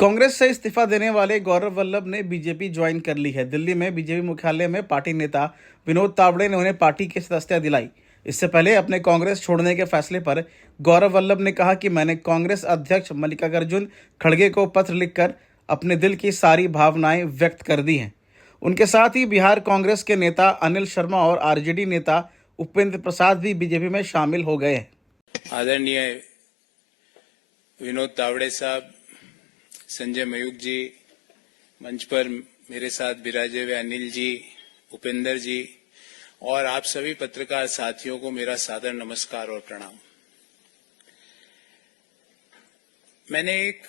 कांग्रेस से इस्तीफा देने वाले गौरव वल्लभ ने बीजेपी ज्वाइन कर ली है। दिल्ली में बीजेपी मुख्यालय में पार्टी नेता विनोद तावड़े ने उन्हें पार्टी की सदस्यता दिलाई। इससे पहले अपने कांग्रेस छोड़ने के फैसले पर गौरव वल्लभ ने कहा कि मैंने कांग्रेस अध्यक्ष मल्लिकार्जुन खड़गे को पत्र लिखकर अपने दिल की सारी भावनाएं व्यक्त कर दी हैं। उनके साथ ही बिहार कांग्रेस के नेता अनिल शर्मा और आरजेडी नेता उपेंद्र प्रसाद भी बीजेपी में शामिल हो गए हैं। आदरणीय विनोद तावड़े साहब, संजय मयूख जी, मंच पर मेरे साथ विराजे हुए अनिल जी, उपेंद्र जी और आप सभी पत्रकार साथियों को मेरा सादर नमस्कार और प्रणाम। मैंने एक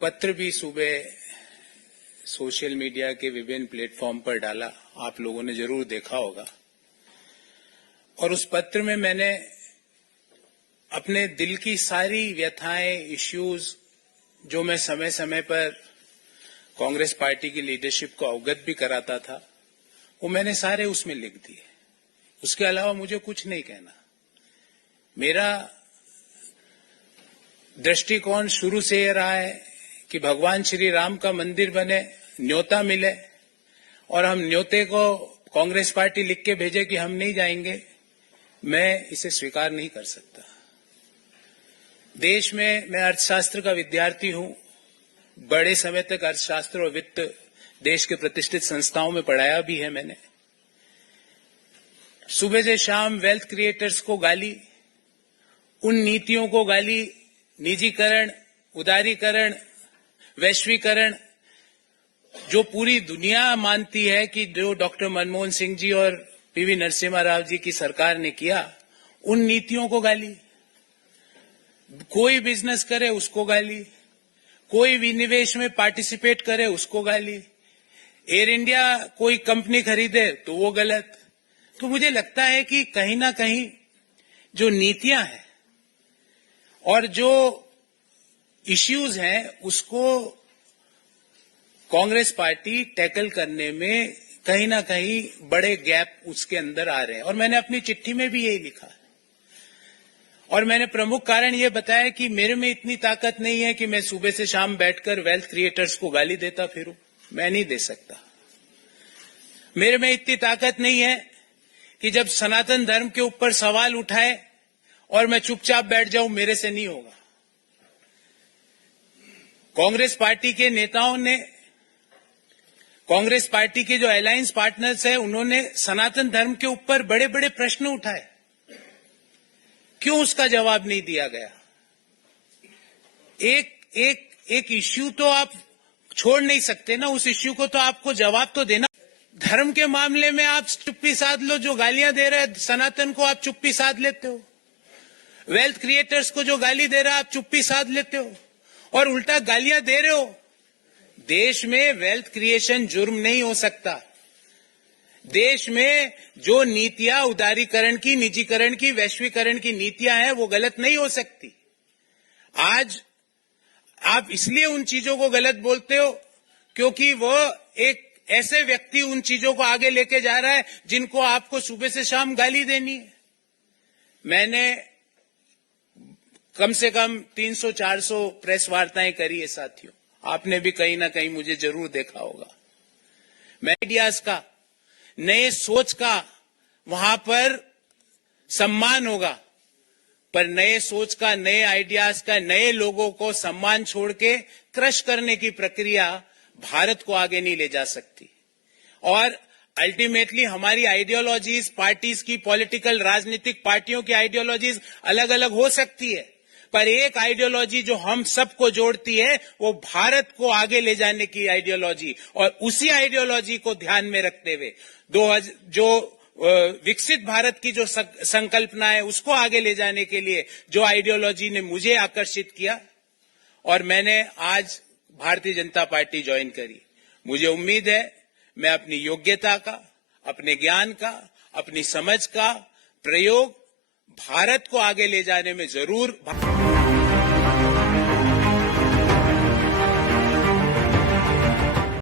पत्र भी सुबह सोशल मीडिया के विभिन्न प्लेटफॉर्म पर डाला, आप लोगों ने जरूर देखा होगा। और उस पत्र में मैंने अपने दिल की सारी व्यथाएं, इश्यूज जो मैं समय समय पर कांग्रेस पार्टी की लीडरशिप को अवगत भी कराता था, वो मैंने सारे उसमें लिख दिए। उसके अलावा मुझे कुछ नहीं कहना। मेरा दृष्टिकोण शुरू से यह रहा है कि भगवान श्री राम का मंदिर बने, न्योता मिले और हम न्योते को कांग्रेस पार्टी लिख के भेजे कि हम नहीं जाएंगे, मैं इसे स्वीकार नहीं कर सकता। देश में मैं अर्थशास्त्र का विद्यार्थी हूं। बड़े समय तक अर्थशास्त्र और वित्त देश के प्रतिष्ठित संस्थाओं में पढ़ाया भी है मैंने। सुबह से शाम वेल्थ क्रिएटर्स को गाली, उन नीतियों को गाली, निजीकरण, उदारीकरण, वैश्वीकरण, जो पूरी दुनिया मानती है कि जो डॉक्टर मनमोहन सिंह जी और पीवी नरसिम्हा राव जी की सरकार ने किया, उन नीतियों को गाली। कोई बिजनेस करे उसको गाली, कोई विनिवेश में पार्टिसिपेट करे उसको गाली, एयर इंडिया कोई कंपनी खरीदे तो वो गलत। तो मुझे लगता है कि कहीं ना कहीं जो नीतियां हैं और जो इश्यूज हैं उसको कांग्रेस पार्टी टैकल करने में कहीं ना कहीं बड़े गैप उसके अंदर आ रहे हैं। और मैंने अपनी चिट्ठी में भी यही लिखा है। और मैंने प्रमुख कारण यह बताया कि मेरे में इतनी ताकत नहीं है कि मैं सुबह से शाम बैठकर वेल्थ क्रिएटर्स को गाली देता फिरूं। मैं नहीं दे सकता। मेरे में इतनी ताकत नहीं है कि जब सनातन धर्म के ऊपर सवाल उठाए और मैं चुपचाप बैठ जाऊं, मेरे से नहीं होगा। कांग्रेस पार्टी के नेताओं ने, कांग्रेस पार्टी के जो अलायंस पार्टनर्स हैं, उन्होंने सनातन धर्म के ऊपर बड़े बड़े प्रश्न उठाए। क्यों उसका जवाब नहीं दिया गया? एक इश्यू तो आप छोड़ नहीं सकते ना, उस इश्यू को तो आपको जवाब तो देना। धर्म के मामले में आप चुप्पी साध लो, जो गालियां दे रहे हैं सनातन को आप चुप्पी साध लेते हो। वेल्थ क्रिएटर्स को जो गाली दे रहा है आप चुप्पी साध लेते हो और उल्टा गालियां दे रहे हो। देश में वेल्थ क्रिएशन जुर्म नहीं हो सकता। देश में जो नीतियां उदारीकरण की, निजीकरण की, वैश्वीकरण की नीतियां हैं वो गलत नहीं हो सकती। आज आप इसलिए उन चीजों को गलत बोलते हो क्योंकि वो एक ऐसे व्यक्ति उन चीजों को आगे लेके जा रहा है जिनको आपको सुबह से शाम गाली देनी है। मैंने कम से कम 300-400 प्रेस वार्ताएं करी है साथियों। आपने भी कहीं ना कहीं मुझे जरूर देखा होगा। मैं आइडियाज का, नए सोच का वहां पर सम्मान होगा, पर नए सोच का, नए आइडियाज का, नए लोगों को सम्मान छोड़ के क्रश करने की प्रक्रिया भारत को आगे नहीं ले जा सकती। और अल्टीमेटली हमारी आइडियोलॉजीज, पार्टीज की, पॉलिटिकल राजनीतिक पार्टियों की आइडियोलॉजीज अलग अलग हो सकती है, पर एक आइडियोलॉजी जो हम सबको जोड़ती है वो भारत को आगे ले जाने की आइडियोलॉजी। और उसी आइडियोलॉजी को ध्यान में रखते हुए जो विकसित भारत की जो संकल्पना है उसको आगे ले जाने के लिए जो आइडियोलॉजी ने मुझे आकर्षित किया और मैंने आज भारतीय जनता पार्टी ज्वाइन करी। मुझे उम्मीद है मैं अपनी योग्यता का, अपने ज्ञान का, अपनी समझ का प्रयोग भारत को आगे ले जाने में जरूर